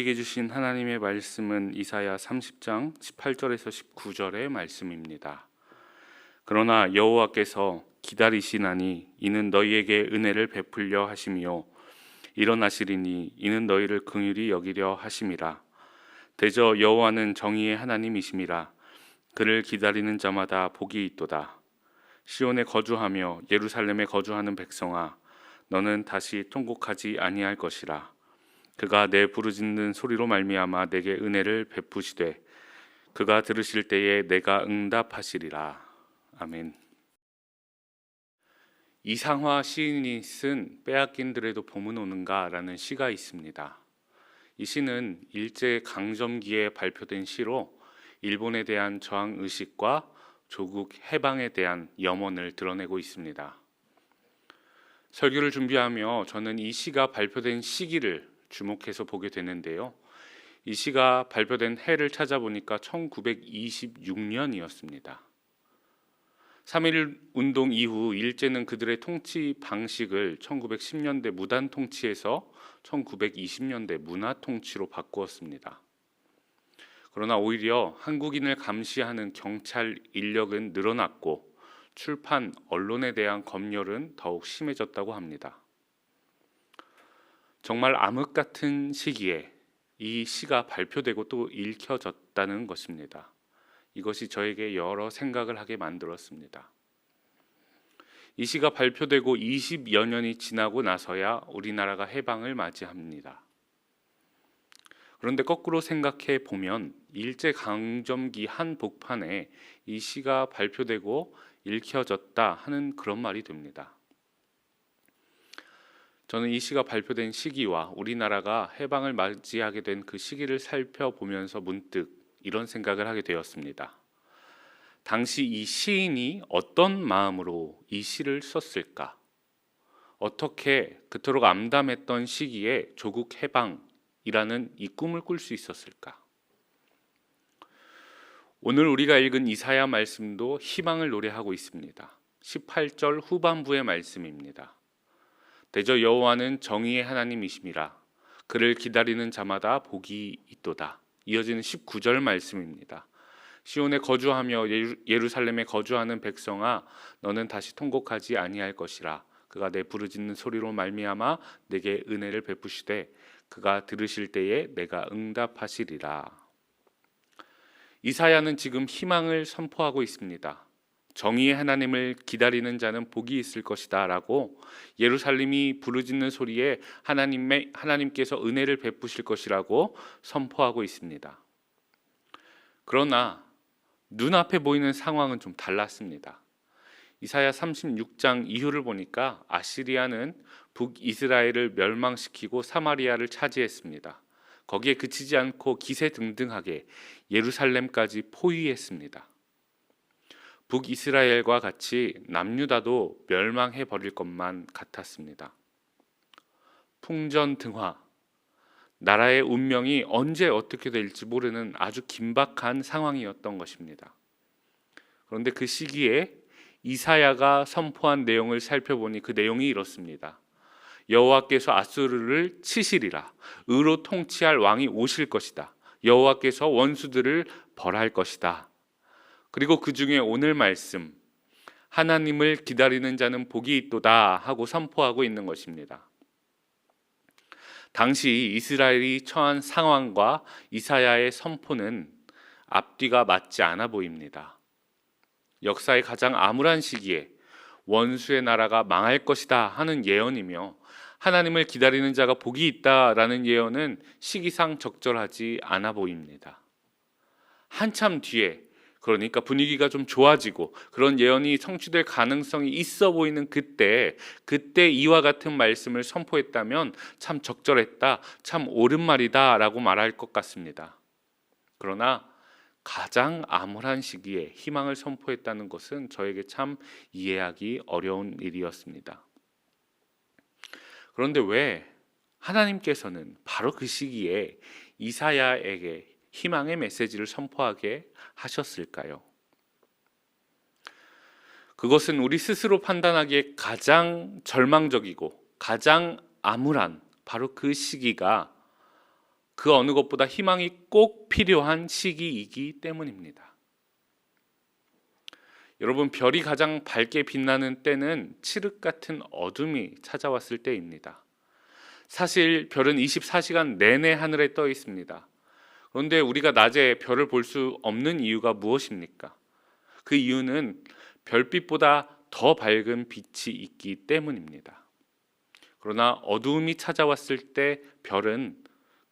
우리에게 주신 하나님의 말씀은 이사야 30장 18절에서 19절의 말씀입니다. 그러나 여호와께서 기다리시나니 이는 너희에게 은혜를 베풀려 하심이요. 일어나시리니 이는 너희를 긍휼히 여기려 하심이라. 대저 여호와는 정의의 하나님이심이라. 그를 기다리는 자마다 복이 있도다. 시온에 거주하며 예루살렘에 거주하는 백성아 너는 다시 통곡하지 아니할 것이라 그가 내 부르짖는 소리로 말미암아 내게 은혜를 베푸시되 그가 들으실 때에 내가 응답하시리라 아멘. 이상화 시인이 쓴 빼앗긴 들에도 봄은 오는가라는 시가 있습니다. 이 시는 일제 강점기에 발표된 시로 일본에 대한 저항 의식과 조국 해방에 대한 염원을 드러내고 있습니다. 설교를 준비하며 저는 이 시가 발표된 시기를 주목해서 보게 되는데요. 이 시가 발표된 해를 찾아보니까 1926년이었습니다. 3.1 운동 이후 일제는 그들의 통치 방식을 1910년대 무단 통치에서 1920년대 문화 통치로 바꾸었습니다. 그러나 오히려 한국인을 감시하는 경찰 인력은 늘어났고 출판, 언론에 대한 검열은 더욱 심해졌다고 합니다. 정말 암흑 같은 시기에 이 시가 발표되고 또 읽혀졌다는 것입니다. 이것이 저에게 여러 생각을 하게 만들었습니다. 이 시가 발표되고 20여 년이 지나고 나서야 우리나라가 해방을 맞이합니다. 그런데 거꾸로 생각해 보면 일제 강점기 한 복판에 이 시가 발표되고 읽혀졌다 하는 그런 말이 됩니다. 저는 이 시가 발표된 시기와 우리나라가 해방을 맞이하게 된 그 시기를 살펴보면서 문득 이런 생각을 하게 되었습니다. 당시 이 시인이 어떤 마음으로 이 시를 썼을까? 어떻게 그토록 암담했던 시기에 조국 해방이라는 이 꿈을 꿀 수 있었을까? 오늘 우리가 읽은 이사야 말씀도 희망을 노래하고 있습니다. 18절 후반부의 말씀입니다. 대저 여호와는 정의의 하나님이심이라 그를 기다리는 자마다 복이 있도다. 이어지는 19절 말씀입니다. 시온에 거주하며 예루- 예루살렘에 거주하는 백성아 너는 다시 통곡하지 아니할 것이라 그가 내 부르짖는 소리로 말미암아 내게 은혜를 베푸시되 그가 들으실 때에 내가 응답하시리라. 이사야는 지금 희망을 선포하고 있습니다. 정의의 하나님을 기다리는 자는 복이 있을 것이다라고 예루살렘이 부르짖는 소리에 하나님의 하나님께서 은혜를 베푸실 것이라고 선포하고 있습니다. 그러나 눈앞에 보이는 상황은 좀 달랐습니다. 이사야 36장 이후를 보니까 아시리아는 북이스라엘을 멸망시키고 사마리아를 차지했습니다. 거기에 그치지 않고 기세 등등하게 예루살렘까지 포위했습니다. 북이스라엘과 같이 남유다도 멸망해 버릴 것만 같았습니다. 풍전등화 나라의 운명이 언제 어떻게 될지 모르는 아주 긴박한 상황이었던 것입니다. 그런데 그 시기에 이사야가 선포한 내용을 살펴보니 그 내용이 이렇습니다. 여호와께서 아수르를 치시리라. 의로 통치할 왕이 오실 것이다. 여호와께서 원수들을 벌할 것이다. 그리고 그 중에 오늘 말씀 하나님을 기다리는 자는 복이 있도다 하고 선포하고 있는 것입니다. 당시 이스라엘이 처한 상황과 이사야의 선포는 앞뒤가 맞지 않아 보입니다. 역사의 가장 암울한 시기에 원수의 나라가 망할 것이다 하는 예언이며 하나님을 기다리는 자가 복이 있다라는 예언은 시기상 적절하지 않아 보입니다. 한참 뒤에 그러니까 분위기가 좀 좋아지고 그런 예언이 성취될 가능성이 있어 보이는 그때 그때 이와 같은 말씀을 선포했다면 참 적절했다, 참 옳은 말이다라고 말할 것 같습니다. 그러나 가장 암울한 시기에 희망을 선포했다는 것은 저에게 참 이해하기 어려운 일이었습니다. 그런데 왜 하나님께서는 바로 그 시기에 이사야에게 희망의 메시지를 선포하게 하셨을까요? 그것은 우리 스스로 판단하기에 가장 절망적이고 가장 암울한 바로 그 시기가 그 어느 것보다 희망이 꼭 필요한 시기이기 때문입니다. 여러분 별이 가장 밝게 빛나는 때는 칠흑 같은 어둠이 찾아왔을 때입니다. 사실 별은 24시간 내내 하늘에 떠 있습니다. 그런데 우리가 낮에 별을 볼 수 없는 이유가 무엇입니까? 그 이유는 별빛보다 더 밝은 빛이 있기 때문입니다. 그러나 어두움이 찾아왔을 때 별은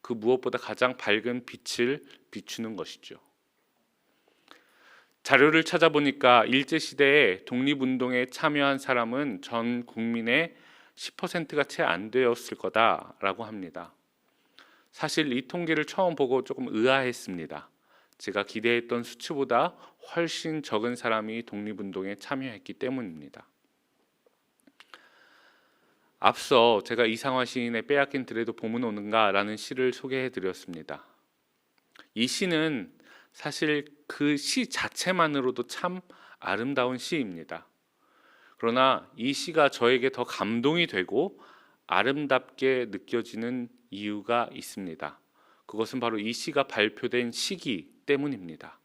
그 무엇보다 가장 밝은 빛을 비추는 것이죠. 자료를 찾아보니까 일제 시대에 독립운동에 참여한 사람은 전 국민의 10%가 채 안 되었을 거다라고 합니다. 사실 이 통계를 처음 보고 조금 의아했습니다. 제가 기대했던 수치보다 훨씬 적은 사람이 독립운동에 참여했기 때문입니다. 앞서 제가 이상화 시인의 빼앗긴 들에도 봄은 오는가라는 시를 소개해 드렸습니다. 이 시는 사실 그 시 자체만으로도 참 아름다운 시입니다. 그러나 이 시가 저에게 더 감동이 되고 아름답게 느껴지는 이유가 있습니다. 그것은 바로 이 시가 발표된 시기 때문입니다.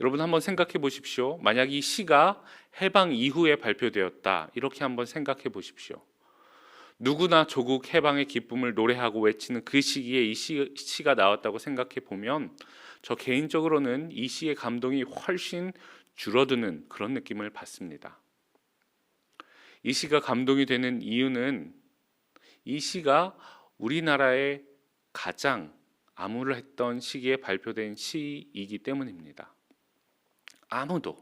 여러분 한번 생각해 보십시오. 만약 이 시가 해방 이후에 발표되었다. 이렇게 한번 생각해 보십시오. 누구나 조국 해방의 기쁨을 노래하고 외치는 그 시기에 이 시, 시가 나왔다고 생각해 보면 저 개인적으로는 이 시의 감동이 훨씬 줄어드는 그런 느낌을 받습니다. 이 시가 감동이 되는 이유는 이 시가 우리나라의 가장 암울했던 시기에 발표된 시이기 때문입니다. 아무도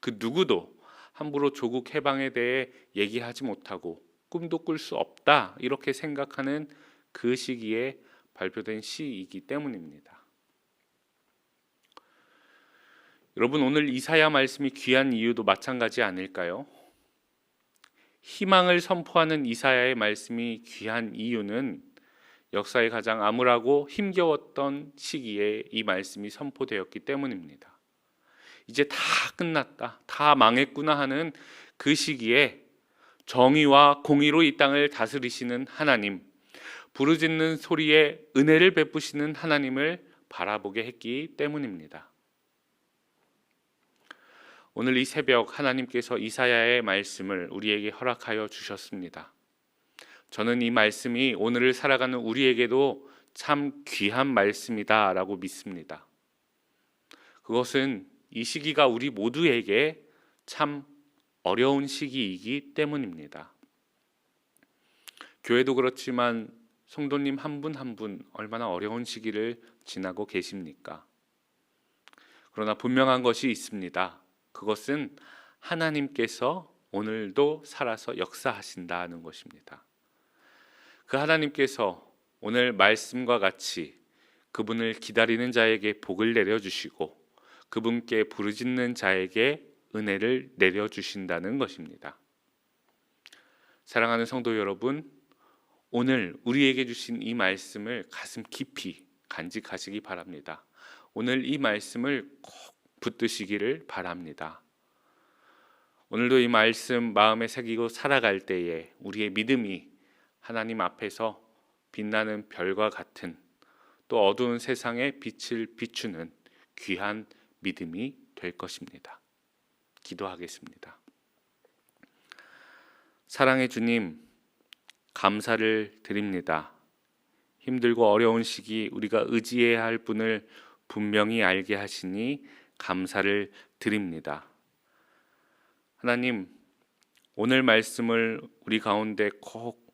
그 누구도 함부로 조국 해방에 대해 얘기하지 못하고 꿈도 꿀 수 없다 이렇게 생각하는 그 시기에 발표된 시이기 때문입니다. 여러분 오늘 이사야 말씀이 귀한 이유도 마찬가지 아닐까요? 희망을 선포하는 이사야의 말씀이 귀한 이유는 역사의 가장 암울하고 힘겨웠던 시기에 이 말씀이 선포되었기 때문입니다. 이제 다 끝났다, 다 망했구나 하는 그 시기에 정의와 공의로 이 땅을 다스리시는 하나님, 부르짖는 소리에 은혜를 베푸시는 하나님을 바라보게 했기 때문입니다. 오늘 이 새벽 하나님께서 이사야의 말씀을 우리에게 허락하여 주셨습니다. 저는 이 말씀이 오늘을 살아가는 우리에게도 참 귀한 말씀이다라고 믿습니다. 그것은 이 시기가 우리 모두에게 참 어려운 시기이기 때문입니다. 교회도 그렇지만 성도님 한 분 한 분 얼마나 어려운 시기를 지나고 계십니까? 그러나 분명한 것이 있습니다. 그것은 하나님께서 오늘도 살아서 역사하신다는 것입니다. 그 하나님께서 오늘 말씀과 같이 그분을 기다리는 자에게 복을 내려 주시고 그분께 부르짖는 자에게 은혜를 내려 주신다는 것입니다. 사랑하는 성도 여러분, 오늘 우리에게 주신 이 말씀을 가슴 깊이 간직하시기 바랍니다. 오늘 이 말씀을 꼭 붙드시기를 바랍니다. 오늘도 이 말씀 마음에 새기고 살아갈 때에 우리의 믿음이 하나님 앞에서 빛나는 별과 같은 또 어두운 세상에 빛을 비추는 귀한 믿음이 될 것입니다. 기도하겠습니다. 사랑의 주님, 감사를 드립니다. 힘들고 어려운 시기 우리가 의지해야 할 분을 분명히 알게 하시니 감사를 드립니다. 하나님, 오늘 말씀을 우리 가운데 꼭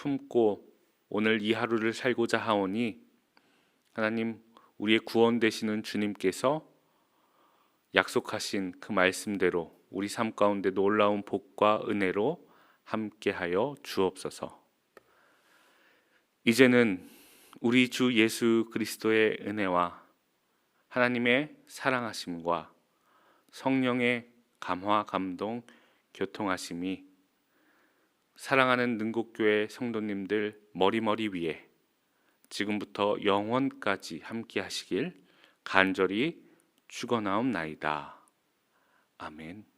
품고 오늘 이 하루를 살고자 하오니 하나님 우리의 구원 되시는 주님께서 약속하신 그 말씀대로 우리 삶 가운데 놀라운 복과 은혜로 함께하여 주옵소서. 이제는 우리 주 예수 그리스도의 은혜와 하나님의 사랑하심과 성령의 감화 감동 교통하심이 사랑하는 능곡교회 성도님들 머리머리 위에 지금부터 영원까지 함께 하시길 간절히 축원하옵나이다. 아멘.